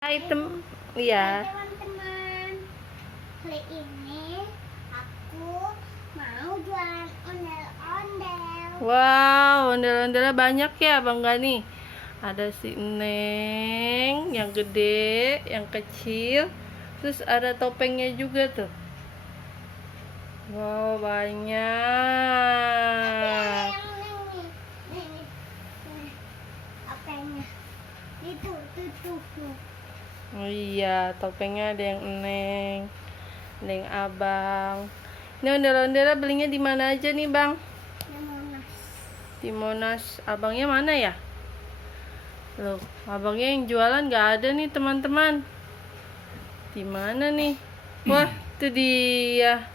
Item, iya. Teman-teman, kali ini aku mau jualan ondel-ondel. Wow, ondel-ondelnya banyak ya Bang Gani. Ada si Neng yang gede, yang kecil, terus ada topengnya juga tuh. Wow, banyak. Yang ini, apanya? Itu, tuh. Oh iya, topengnya ada yang Neng, ada yang Abang. Ini ondel-ondelnya belinya di mana aja nih Bang? Yang Monas. Di Monas. Abangnya mana ya? Loh, abangnya yang jualan nggak ada nih teman-teman. Di mana nih? Wah, itu dia.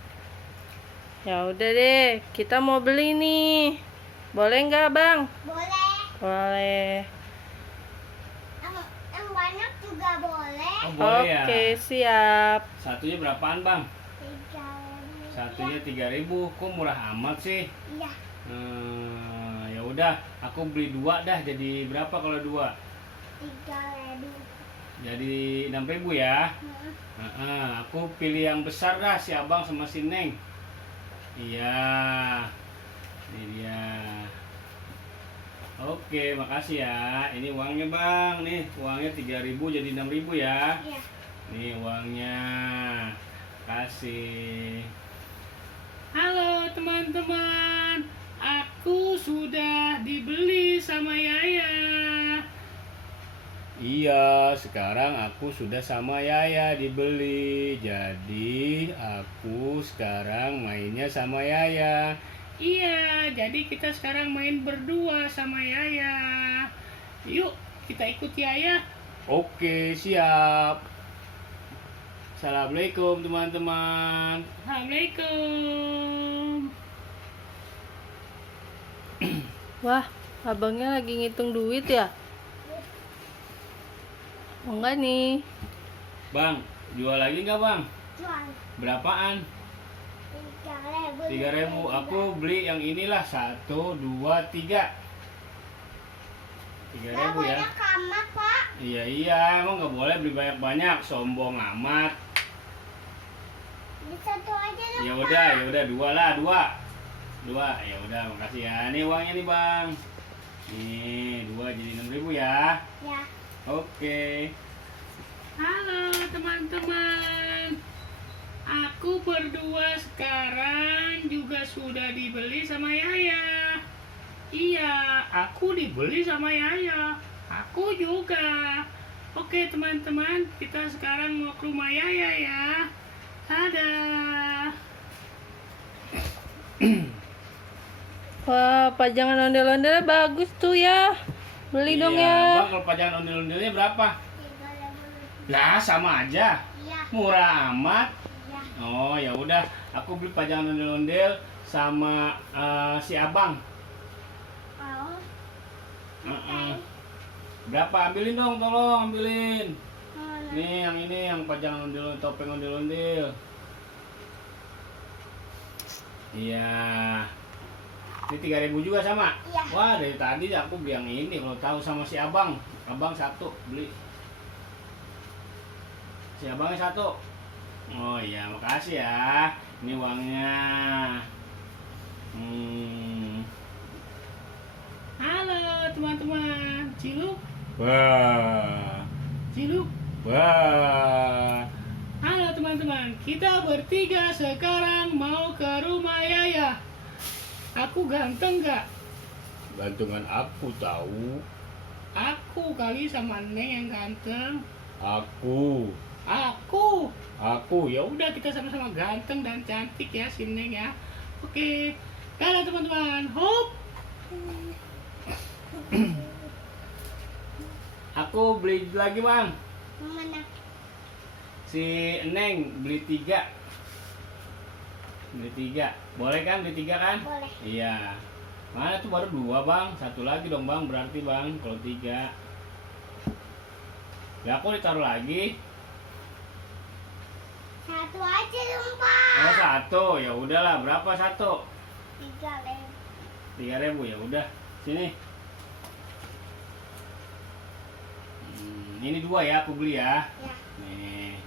Ya udah deh, kita mau beli nih. Boleh nggak bang? Boleh. Boleh. Yang banyak juga boleh. Oh, boleh ya. Oke, siap. Satunya berapaan bang? 3.000. Satunya 3.000. Kok murah amat sih? Iya. Ya udah, aku beli 2 dah. Jadi berapa kalau 2? 3.000. Jadi 6.000 ya. Aku pilih yang besar dah, si abang sama si Neng. Iya, ini dia. Oke, makasih ya. Ini uangnya bang. Nih uangnya 3.000 jadi 6.000 ya. Iya. Nih uangnya. Kasih. Halo teman-teman. Aku sudah dibeli sama Yaya. Iya, sekarang aku sudah sama Yaya dibeli. Jadi aku sekarang mainnya sama Yaya. Iya, jadi kita sekarang main berdua sama Yaya. Yuk, kita ikut Yaya. Oke, siap. Assalamualaikum teman-teman. Assalamualaikum. Wah, abangnya lagi ngitung duit ya? Enggak nih. Bang, jual lagi nggak bang? Jual. Berapaan? 3.000. 3.000. Aku beli yang inilah 1, 2, 3. 3.000 ya. Banyak amat, Pak. Iya, emang nggak boleh beli banyak-banyak, sombong amat. Di satu aja dong, Ya Pak. udah 2 lah, 2. Ya udah, makasih ya. Ini uangnya nih bang. Nih 2 jadi 6.000 ya. Ya. Oke. Halo teman-teman. Aku berdua sekarang juga sudah dibeli sama Yaya. Iya, aku dibeli sama Yaya. Aku juga. Oke teman-teman, kita sekarang mau ke rumah Yaya ya. Dadah. Wah, pajangan ondel-ondelnya bagus tuh ya. Beli dong Iya, ya. bang, kalau pajangan ondel-ondelnya berapa? 3.000. Lah, sama aja. Iya. Murah amat. Iya. Oh, ya udah, aku beli pajangan ondel-ondel sama si abang. Mau. Heeh. Berapa? Ambilin dong, tolong ambilin. Mana? Nih, yang ini yang pajangan ondel, topeng ondel-ondel. Iya. Ini 3.000 juga sama? Iya. Wah, dari tadi aku beli yang ini. Kalau tahu sama si abang, abang 1 beli. Si abangnya 1. Oh iya, makasih ya. Ini uangnya. Halo teman-teman, Ciluk. Wah. Ciluk. Wah. Halo teman-teman, kita bertiga sekarang mau ke rumah Yaya. Aku ganteng gak? Gantengan aku tahu. Aku kali sama Neng yang ganteng. Aku. Ya udah kita sama-sama ganteng dan cantik ya si Neng ya. Oke. Dadah teman-teman. Hop. Aku beli lagi bang. Mana? Si Neng beli 3. Beli 3. Boleh kan beli 3 kan? Boleh. Iya. Mana tuh baru 2 bang. 1 lagi dong bang berarti bang kalau 3. Ya aku ditaruh lagi. 1 aja dong, Pak. Oh 1. Ya udahlah berapa 1? 3.000. 3.000 ya udah. Sini. Ini 2 ya, aku beli ya. Ya. Nih.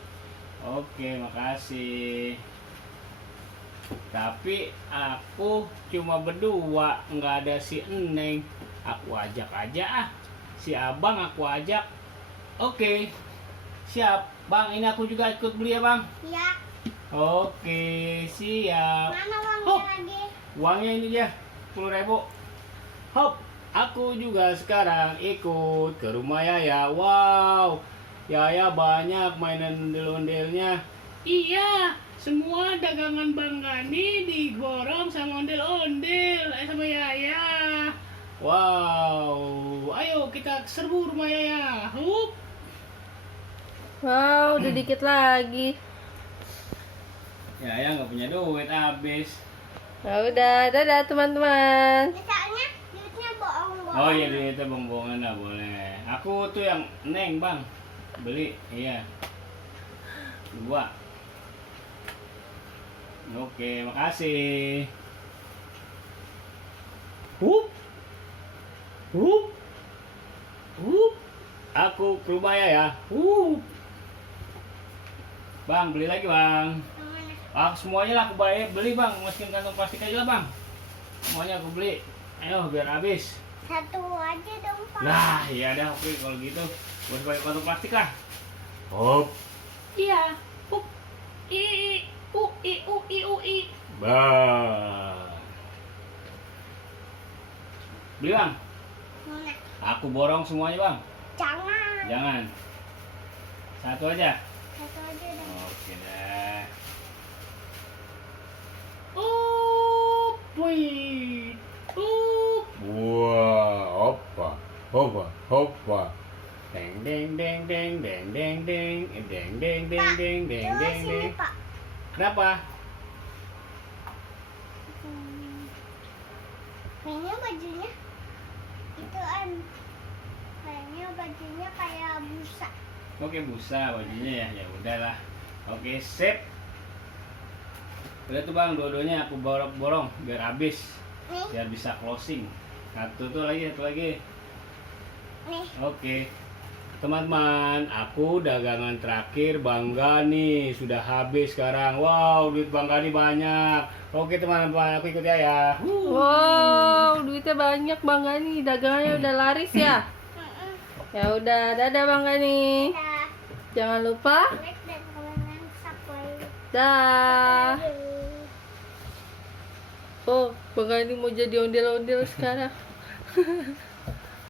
Oke, makasih. Tapi aku cuma berdua, nggak ada si Eneng. Aku ajak aja ah. Si abang aku ajak. Oke. Siap. Bang, ini aku juga ikut beli ya, Bang. Ya. Oke, siap. Mana uangnya Hop. lagi? Uangnya ini dia, 10.000. Hop, aku juga sekarang ikut ke rumah Yaya. Wow, Yaya banyak mainan ondel-ondelnya. Iya, semua dagangan Bang Gani diborong sama ondel-ondel sama Yaya. Wow, ayo kita serbu rumah Yaya. Hup. Wow, udah dikit lagi. Yaya nggak punya duit habis. Ya udah, dadah teman-teman. Misalnya duitnya bohong-bohong. Oh iya, duitnya bohong-bohongan lah boleh. Aku tuh yang Neng Bang beli, iya 2. Oke, makasih. Hup, hup, hup. Aku ke rumah ya. Hup. Bang, beli lagi bang. Mana? Semuanya lah aku beli bang. Masukin kantong plastik aja lah bang. Semuanya aku beli. Ayo biar habis. Satu aja dong, Pak. Nah, iya dah, oke kalau gitu. Buat pakai kantong plastik lah. Hop. Iya. Up. I. I. Bah. Beli bang. Mana? Aku borong semuanya bang. Jangan. Jangan. Satu aja. Satu aja dong. Oke dah. Wih. Wah, hoppa, hoppa. Deng deng deng deng deng deng deng deng deng deng Pak, deng deng coba deng sini, deng. Pak. Kenapa? Kayaknya bajunya itu kayaknya bajunya kayak busa. Oke busa bajunya ya, ya udahlah. Oke sip. Udah tuh bang, dua-duanya aku borong biar habis, Nih, biar bisa closing. Satu lagi. nih. Oke. Teman-teman, aku dagangan terakhir Bang Gani sudah habis sekarang. Wow, duit Bang Gani banyak. Oke teman-teman, aku ikut ya. Wow, duitnya banyak Bang Gani. Dagangannya udah laris ya. Ya udah, dadah Bang Gani. Dah. Jangan lupa. Like dan komen subscribe. Dah. Dadah. Oh, Bang Gani mau jadi ondel-ondel sekarang.